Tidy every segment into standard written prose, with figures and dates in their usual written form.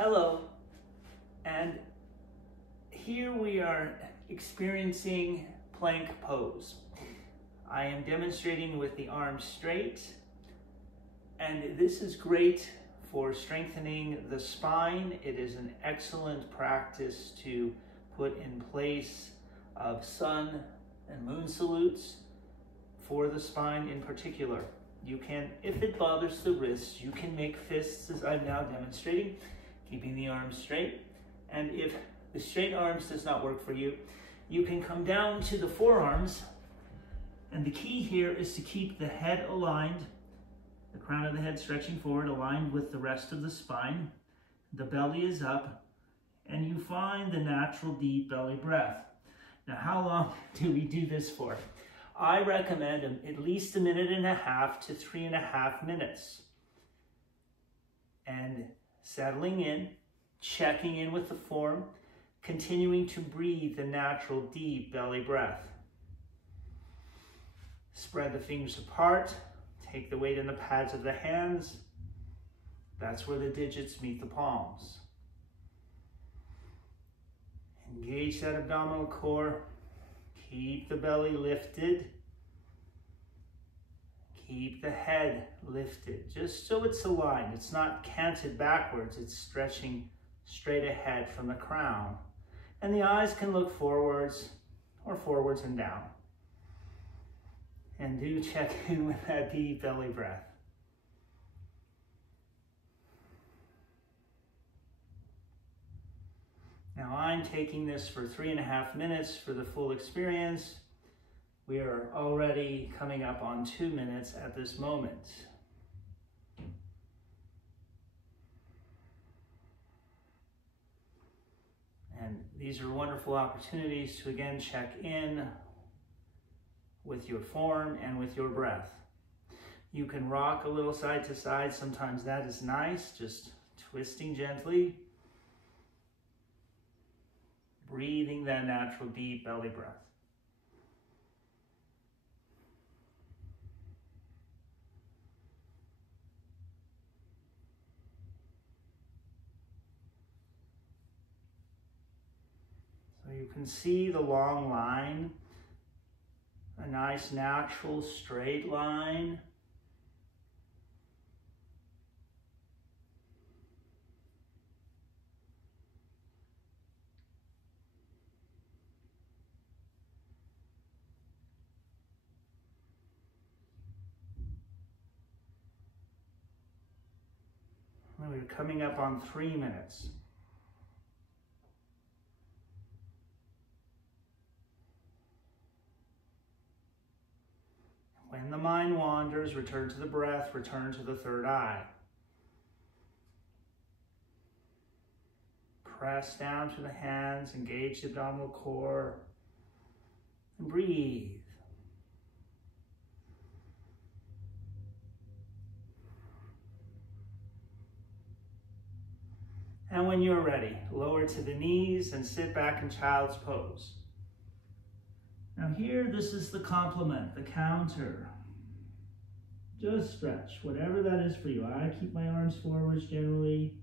Hello, and here we are experiencing plank pose. I am demonstrating with the arms straight, and this is great for strengthening the spine. It is an excellent practice to put in place of sun and moon salutes for the spine in particular. You can, if it bothers the wrists, you can make fists as I'm now demonstrating, keeping the arms straight. And if the straight arms does not work for you, you can come down to the forearms. And the key here is to keep the head aligned, the crown of the head stretching forward, aligned with the rest of the spine. The belly is up, and you find the natural deep belly breath. Now, how long do we do this for? I recommend at least 1.5 minutes to 3.5 minutes. And settling in, checking in with the form, continuing to breathe the natural deep belly breath. Spread the fingers apart, take the weight in the pads of the hands. That's where the digits meet the palms. Engage that abdominal core. Keep the belly lifted. Keep the head lifted, just so it's aligned. It's not canted backwards, it's stretching straight ahead from the crown. And the eyes can look forwards or forwards and down. And do check in with that deep belly breath. Now I'm taking this for 3.5 minutes for the full experience. We are already coming up on 2 minutes at this moment. And these are wonderful opportunities to again check in with your form and with your breath. You can rock a little side to side. Sometimes that is nice, just twisting gently. Breathing that natural deep belly breath. So you can see the long line, a nice natural straight line. And we're coming up on 3 minutes. When the mind wanders, return to the breath, return to the third eye. Press down to the hands, engage the abdominal core, and breathe. And when you're ready, lower to the knees and sit back in child's pose. Now here, this is the complement, the counter. Just stretch, whatever that is for you. I keep my arms forwards generally,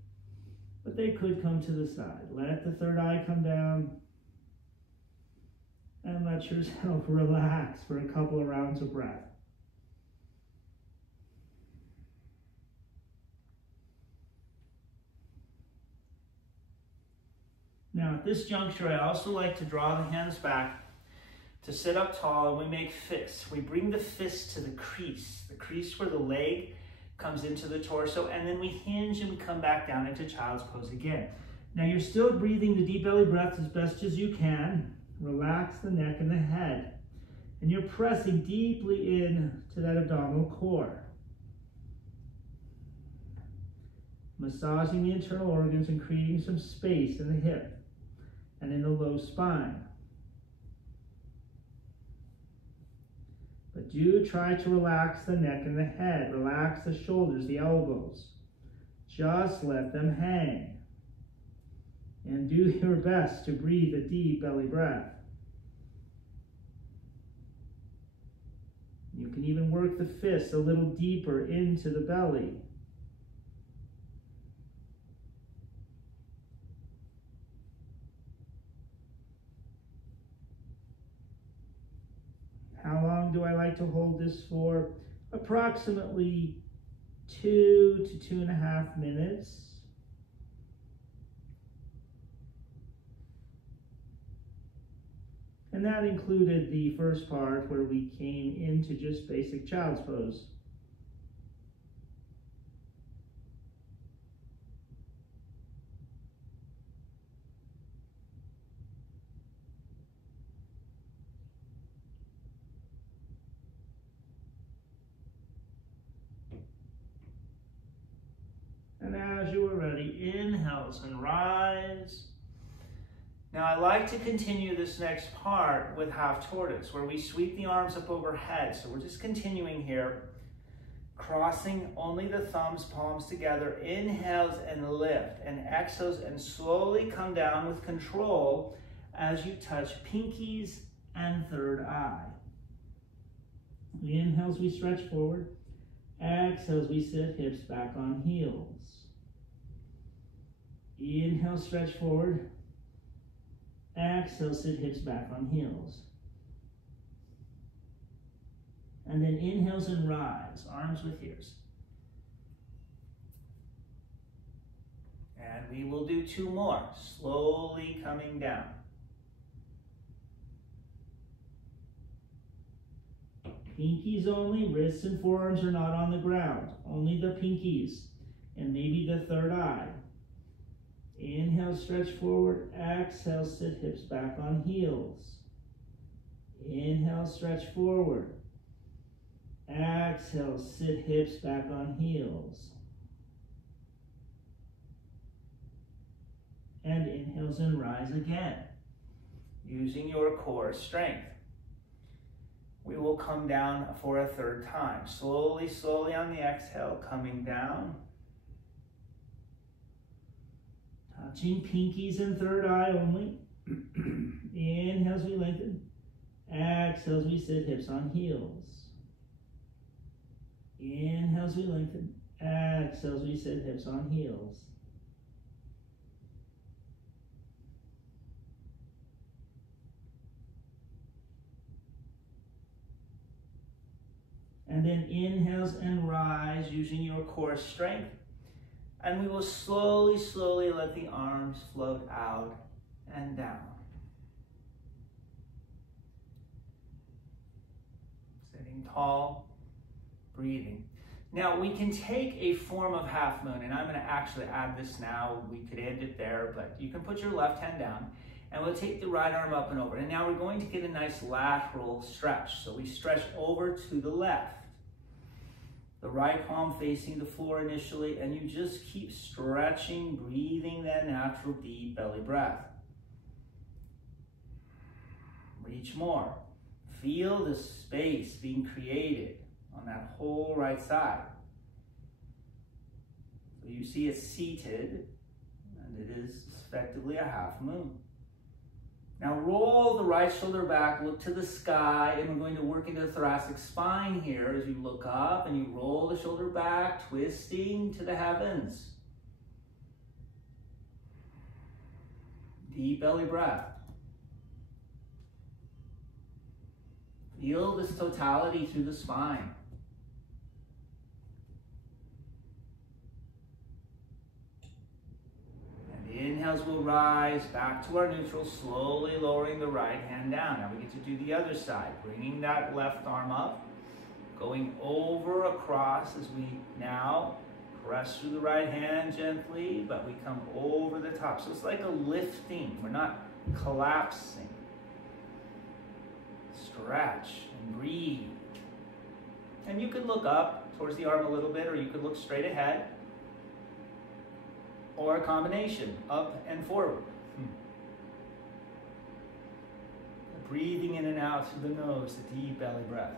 but they could come to the side. Let the third eye come down, and let yourself relax for a couple of rounds of breath. Now at this juncture, I also like to draw the hands back to sit up tall, and we make fists. We bring the fist to the crease where the leg comes into the torso, and then we hinge and we come back down into child's pose again. Now you're still breathing the deep belly breath as best as you can. Relax the neck and the head. And you're pressing deeply in to that abdominal core. Massaging the internal organs and creating some space in the hip and in the low spine. But do try to relax the neck and the head. Relax the shoulders, the elbows. Just let them hang. And do your best to breathe a deep belly breath. You can even work the fists a little deeper into the belly. do I like to hold this for? Approximately 2 to 2.5 minutes. And that included the first part where we came into just basic child's pose. And as you are ready, inhales and rise. Now I like to continue this next part with half tortoise, where we sweep the arms up overhead. So we're just continuing here, crossing only the thumbs, palms together, inhales and lift, and exhales and slowly come down with control as you touch pinkies and third eye. Inhales, we stretch forward. Exhales, we sit hips back on heels. Inhale, stretch forward. Exhale, sit hips back on heels. And then inhales and rise, arms with ears. And we will do 2 more, slowly coming down. Pinkies only, wrists and forearms are not on the ground. Only the pinkies and maybe the third eye. Inhale, stretch forward. Exhale, sit hips back on heels. Inhale, stretch forward. Exhale, sit hips back on heels. And inhales and rise again, using your core strength. We will come down for a 3rd time. Slowly, slowly on the exhale, coming down. Touching pinkies and third eye only. Inhales, we lengthen. Exhales, we sit hips on heels. Inhales, we lengthen. Exhales, we sit hips on heels. And then inhales and rise using your core strength. And we will slowly, slowly let the arms float out and down. Sitting tall, breathing. Now we can take a form of half moon, and I'm going to actually add this now. We could end it there, but you can put your left hand down, and we'll take the right arm up and over. And now we're going to get a nice lateral stretch. So we stretch over to the left. The right palm facing the floor initially, and you just keep stretching, breathing that natural deep belly breath. Reach more. Feel the space being created on that whole right side. So you see it's seated, and it is effectively a half moon. Now roll the right shoulder back, look to the sky, and we're going to work into the thoracic spine here as you look up and you roll the shoulder back, twisting to the heavens. Deep belly breath. Feel this totality through the spine. Inhales will rise back to our neutral, slowly lowering the right hand down. Now we get to do the other side, bringing that left arm up, going over across as we now press through the right hand gently, but we come over the top. So it's like a lifting. We're not collapsing. Stretch and breathe. And you could look up towards the arm a little bit, or you could look straight ahead. Or a combination, up and forward. Breathing in and out through the nose, the deep belly breath.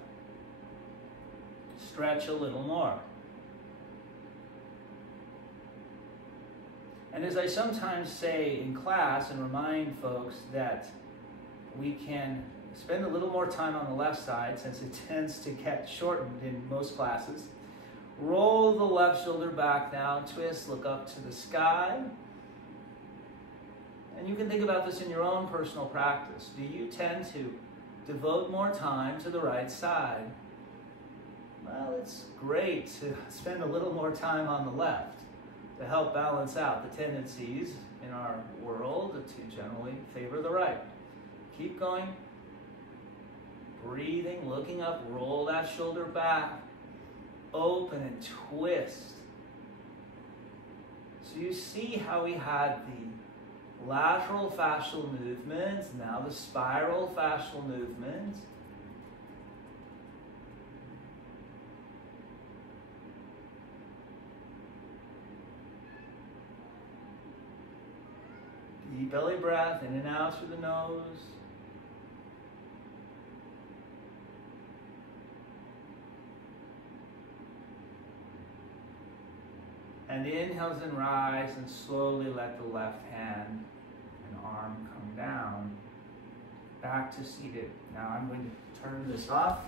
Stretch a little more. And as I sometimes say in class and remind folks that we can spend a little more time on the left side since it tends to get shortened in most classes. Roll the left shoulder back down, twist, look up to the sky. And you can think about this in your own personal practice. Do you tend to devote more time to the right side. Well, it's great to spend a little more time on the left to help balance out the tendencies in our world to generally favor the right. Keep going. Breathing, looking up, roll that shoulder back. Open and twist. So you see how we had the lateral fascial movement, now the spiral fascial movement. Deep belly breath, in and out through the nose. And inhales and rise, and slowly let the left hand and arm come down. Back to seated. Now I'm going to turn this off.